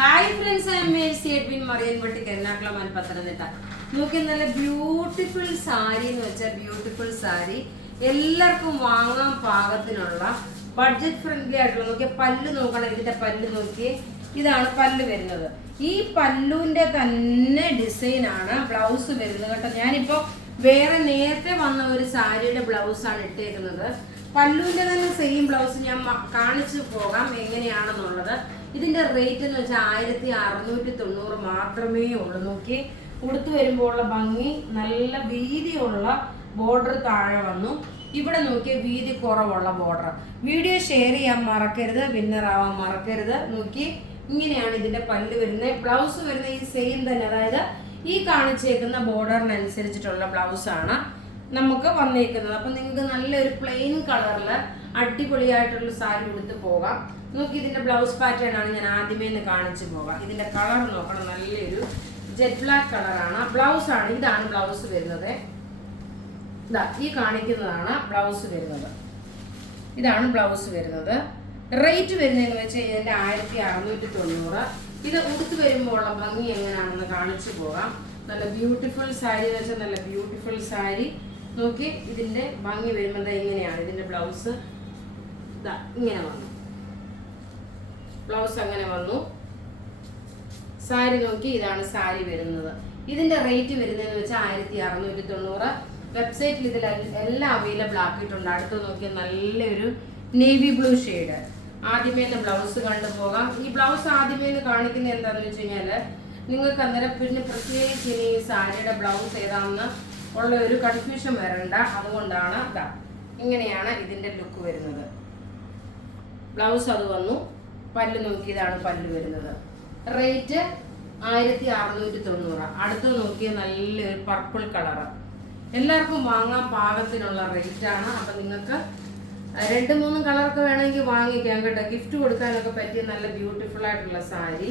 Hi friends, I am Mercy Edwin Mariyanpatti Ernakulam Pathanamthitta. നോക്കി നല്ല beautiful sari എന്ന് വെച്ചാൽ ബ്യൂട്ടിഫുൾ സാരി എല്ലാവർക്കും വാങ്ങാൻ പാകത്തിനുള്ള ബഡ്ജറ്റ് ഫ്രണ്ട്ലി ആയിട്ടുള്ള. നോക്കിയ പല്ല് നോക്കണം, ഇതിന്റെ പല്ല് നോക്കിയേ, ഇതാണ് പല്ല് വരുന്നത്. ഈ പല്ലുവിന്റെ തന്നെ ഡിസൈനാണ് ബ്ലൗസ് വരുന്നത് കേട്ടോ. ഞാനിപ്പോ വേറെ നേരത്തെ വന്ന ഒരു സാരിയുടെ ബ്ലൗസാണ് ഇട്ടേക്കുന്നത്. പല്ലുവിന്റെ തന്നെ സെയിം ബ്ലൗസ് ഞാൻ കാണിച്ചു പോകാം എങ്ങനെയാണെന്നുള്ളത്. ഇതിന്റെ റേറ്റ് എന്ന് വെച്ചാൽ 1690 മാത്രമേ ഉള്ളൂ. നോക്കി ഉടുത്തു വരുമ്പോൾ ഉള്ള ഭംഗി, നല്ല വീതിയുള്ള ബോർഡർ താഴെ വന്നു. ഇവിടെ നോക്കിയ വീതി കുറവുള്ള ബോർഡർ. വീഡിയോ ഷെയർ ചെയ്യാൻ മറക്കരുത്, വിന്നർ ആവാൻ മറക്കരുത്. നോക്കി ഇങ്ങനെയാണ് ഇതിന്റെ പല്ല് വരുന്നത്. ബ്ലൗസ് വരുന്ന ഈ സെയിം തന്നെ, അതായത് ഈ കാണിച്ചേക്കുന്ന ബോർഡറിനനുസരിച്ചിട്ടുള്ള ബ്ലൗസാണ് നമുക്ക് വന്നേക്കുന്നത്. അപ്പം നിങ്ങൾക്ക് നല്ലൊരു പ്ലെയിൻ കളറിൽ അടിപൊളിയായിട്ടുള്ള സാരി ഉടുത്ത് പോകാം. നോക്കി ഇതിന്റെ ബ്ലൗസ് പാറ്റേൺ ആണ് ഞാൻ ആദ്യമേ കാണിച്ചു പോകാം. ഇതിന്റെ കളർ നോക്കണം, നല്ലൊരു ജെറ്റ് ബ്ലാക്ക് കളറാണ്. ബ്ലൗസ് ആണ്, ഇതാണ് ബ്ലൗസ് വരുന്നത്. ഇതാ ഈ കാണിക്കുന്നതാണ് ബ്ലൗസ് വരുന്നത്. ഇതാണ് ബ്ലൗസ് വരുന്നത്. റേറ്റ് വരുന്നതെന്ന് വെച്ചാൽ ഇതിന്റെ 1690. ഇത് ഉടുത്ത് വരുമ്പോൾ ഉള്ള ഭംഗി എങ്ങനെയാണെന്ന് കാണിച്ചു പോകാം. നല്ല ബ്യൂട്ടിഫുൾ സാരി എന്ന് വെച്ചാൽ നല്ല ബ്യൂട്ടിഫുൾ സാരി. നോക്കി ഇതിന്റെ ഭംഗി വരുന്നത് എങ്ങനെയാണ്. ഇതിന്റെ ബ്ലൗസ് ഇതാ ഇങ്ങനെ വന്നു, ബ്ലൗസ് അങ്ങനെ വന്നു. സാരി നോക്കി ഇതാണ് സാരി വരുന്നത്. ഇതിന്റെ റേറ്റ് വരുന്നതെന്ന് വെച്ചാൽ 1690. വെബ്സൈറ്റിൽ ഇതിൽ എല്ലാം അവൈലബിൾ ആക്കിയിട്ടുണ്ട്. അടുത്ത് നോക്കിയാൽ നല്ലൊരു നേവി ബ്ലൂ ഷെയ്ഡ്. ആദ്യമേ ബ്ലൗസ് കണ്ടുപോകാം. ഈ ബ്ലൗസ് ആദ്യമേ കാണിക്കുന്നത് എന്താണെന്ന് വെച്ച് കഴിഞ്ഞാൽ നിങ്ങൾക്ക് അന്നേരം പിന്നെ പ്രത്യേകിച്ച് ഇനി ഈ സാരിയുടെ ബ്ലൗസ് ഏതാണെന്ന് ഉള്ള ഒരു കൺഫ്യൂഷൻ വരണ്ട. അതുകൊണ്ടാണ് ഇതാ ഇങ്ങനെയാണ് ഇതിന്റെ ലുക്ക് വരുന്നത്. ബ്ലൗസ് അത് വന്നു. പല്ല് നോക്കി ഇതാണ് പല്ല് വരുന്നത്. റേറ്റ് 1690. അടുത്ത് നോക്കിയ നല്ലൊരു പർപ്പിൾ കളറ്. എല്ലാവർക്കും വാങ്ങാൻ പാകത്തിനുള്ള റേറ്റ് ആണ്. അപ്പം നിങ്ങൾക്ക് 2-3 കളറൊക്കെ വേണമെങ്കിൽ വാങ്ങിക്കാം കേട്ടോ. ഗിഫ്റ്റ് കൊടുക്കാനൊക്കെ പറ്റിയ നല്ല ബ്യൂട്ടിഫുൾ ആയിട്ടുള്ള സാരി.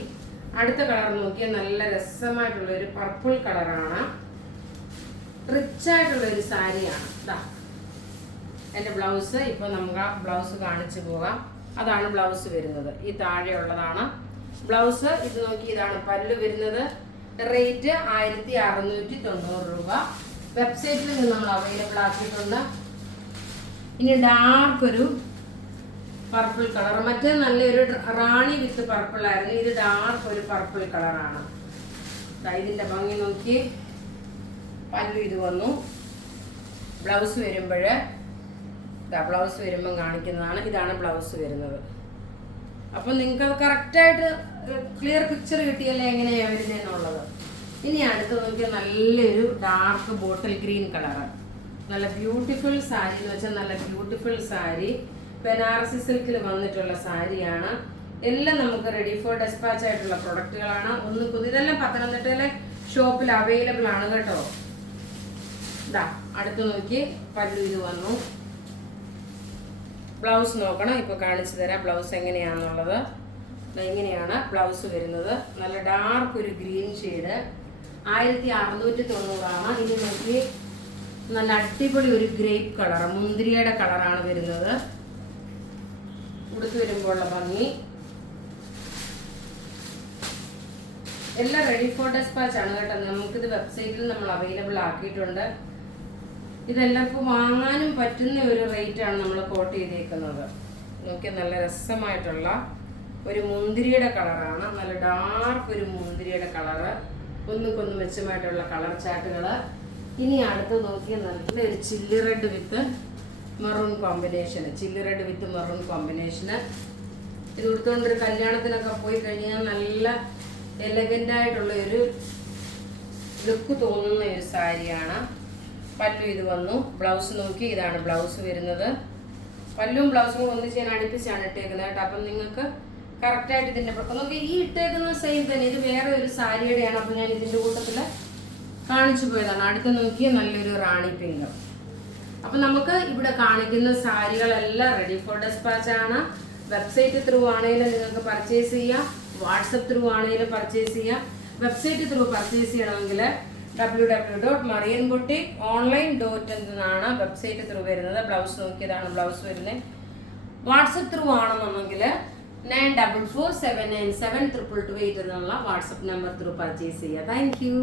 അടുത്ത കളർ നോക്കിയാൽ നല്ല രസമായിട്ടുള്ള ഒരു പർപ്പിൾ കളറാണ്. റിച്ച് ആയിട്ടുള്ള ഒരു സാരിയാണ്. ഇതാ എൻ്റെ ബ്ലൗസ്. ഇപ്പൊ നമുക്ക് ആ ബ്ലൗസ് കാണിച്ചു പോകാം. അതാണ് ബ്ലൗസ് വരുന്നത്. ഈ താഴെയുള്ളതാണ് ബ്ലൗസ്. ഇത് നോക്കി ഇതാണ് പല്ല് വരുന്നത്. റേറ്റ് 1690 രൂപ. വെബ്സൈറ്റിൽ നിന്ന് നമ്മൾ അവൈലബിൾ ആക്കിയിട്ടുണ്ട്. ഇനി ഡാർക്ക് ഒരു പർപ്പിൾ കളർ. മറ്റേ നല്ലൊരു റാണി വിത്ത് പർപ്പിൾ ആയിരുന്നു. ഇത് ഡാർക്ക് ഒരു പർപ്പിൾ കളറാണ്. ഇതിന്റെ ഭംഗി നോക്കി. പല്ലു ഇത് വന്നു. ബ്ലൗസ് വരുമ്പോൾ ബ്ലൗസ് വരുമ്പം കാണിക്കുന്നതാണ്. ഇതാണ് ബ്ലൗസ് വരുന്നത്. അപ്പം നിങ്ങൾക്ക് അത് കറക്റ്റായിട്ട് ക്ലിയർ പിക്ചർ കിട്ടിയല്ലേ എങ്ങനെയാണ് വരുന്നതെന്നുള്ളത്. ഇനി അടുത്ത് നോക്കിയാൽ നല്ലൊരു ഡാർക്ക് ബോട്ടിൽ ഗ്രീൻ കളറ്. നല്ല ബ്യൂട്ടിഫുൾ സാരി എന്ന് വെച്ചാൽ നല്ല ബ്യൂട്ടിഫുൾ സാരി. ബനാറസി സിൽക്കിൽ വന്നിട്ടുള്ള സാരിയാണ്. എല്ലാം നമുക്ക് റെഡി ഫോർ ഡെസ്പാച്ച് ആയിട്ടുള്ള പ്രൊഡക്റ്റുകളാണ്. ഇതെല്ലാം പത്തനംതിട്ടയിലെ ഷോപ്പിൽ അവൈലബിൾ ആണ് കേട്ടോ. ഇതാ അടുത്ത് നോക്കി പല്ലു ഇത് വന്നു. ബ്ലൗസ് നോക്കണം, ഇപ്പൊ കാണിച്ചു തരാം ബ്ലൗസ് എങ്ങനെയാണെന്നുള്ളത്. ഇങ്ങനെയാണ് ബ്ലൗസ് വരുന്നത്. നല്ല ഡാർക്ക് ഒരു ഗ്രീൻ ഷെയ്ഡ്. 1690. ഇനി നോക്കി നല്ല അടിപൊളി ഒരു ഗ്രേപ്പ് കളർ, മുന്തിരിയുടെ കളറാണ് വരുന്നത്. ഉടുത്ത് വരുമ്പോൾ ഉള്ള ഭംഗി. എല്ലാം റെഡി ഫോർ ഡെസ്പാച്ച് ആണ് കേട്ടോ. നമുക്കിത് വെബ്സൈറ്റിൽ നമ്മൾ അവൈലബിൾ ആക്കിയിട്ടുണ്ട്. ഇതെല്ലാവർക്കും വാങ്ങാനും പറ്റുന്ന ഒരു റേറ്റ് ആണ് നമ്മൾ കോട്ട് ചെയ്തേക്കുന്നത്. നോക്കിയാൽ നല്ല രസമായിട്ടുള്ള ഒരു മുന്തിരിയുടെ കളറാണ്. നല്ല ഡാർക്ക് ഒരു മുന്തിരിയുടെ കളറ്. ഒന്നുകൊന്ന് മെച്ചമായിട്ടുള്ള കളർ ചാർട്ടുകൾ. ഇനി അടുത്ത് നോക്കിയാൽ നല്ലൊരു chilli red with maroon combination. Chilli red with maroon combination. ഇത് കൊടുത്തുകൊണ്ടൊരു കല്യാണത്തിനൊക്കെ പോയി കഴിഞ്ഞാൽ നല്ല എലഗൻ്റ് ആയിട്ടുള്ള ഒരു ലുക്ക് തോന്നുന്ന ഒരു സാരിയാണ്. പല്ലു ഇത് വന്നു. ബ്ലൗസ് നോക്കി ഇതാണ് ബ്ലൗസ് വരുന്നത്. പല്ലും ബ്ലൗസും ഒന്നിച്ച് ഞാൻ അടുപ്പിച്ചാണ് ഇട്ടേക്കുന്നത് കേട്ടോ. അപ്പം നിങ്ങൾക്ക് കറക്റ്റായിട്ട് ഇതിൻ്റെ നോക്കി ഈ ഇട്ടേക്കുന്ന സെയിം തന്നെ. ഇത് വേറെ ഒരു സാരിയുടെയാണ്. അപ്പം ഞാൻ ഇതിൻ്റെ കൂട്ടത്തിൽ കാണിച്ചു പോയതാണ്. അടുത്ത് നോക്കി നല്ലൊരു റാണി പിങ്ക്. അപ്പം നമുക്ക് ഇവിടെ കാണിക്കുന്ന സാരികളെല്ലാം റെഡി ഫോർ ഡെസ്പാച്ച് ആണ്. വെബ്സൈറ്റ് ത്രൂ ആണെങ്കിലും നിങ്ങൾക്ക് പർച്ചേസ് ചെയ്യാം. വാട്സപ്പ് ത്രൂ ആണെങ്കിലും പർച്ചേസ് ചെയ്യാം. വെബ്സൈറ്റ് ത്രൂ പർച്ചേസ് ചെയ്യണമെങ്കിൽ www.marianboutique.online എന്നാണ് വെബ്സൈറ്റ് ത്രൂ വരുന്നത്. ബ്ലൗസ് നോക്കിയതാണ് ബ്ലൗസ് വരുന്നത്. വാട്സപ്പ് ത്രൂ ആണെന്നുണ്ടെങ്കിൽ 9447972228 എന്നുള്ള വാട്സപ്പ് നമ്പർ ത്രൂ പർച്ചേസ് ചെയ്യുക. Thank you.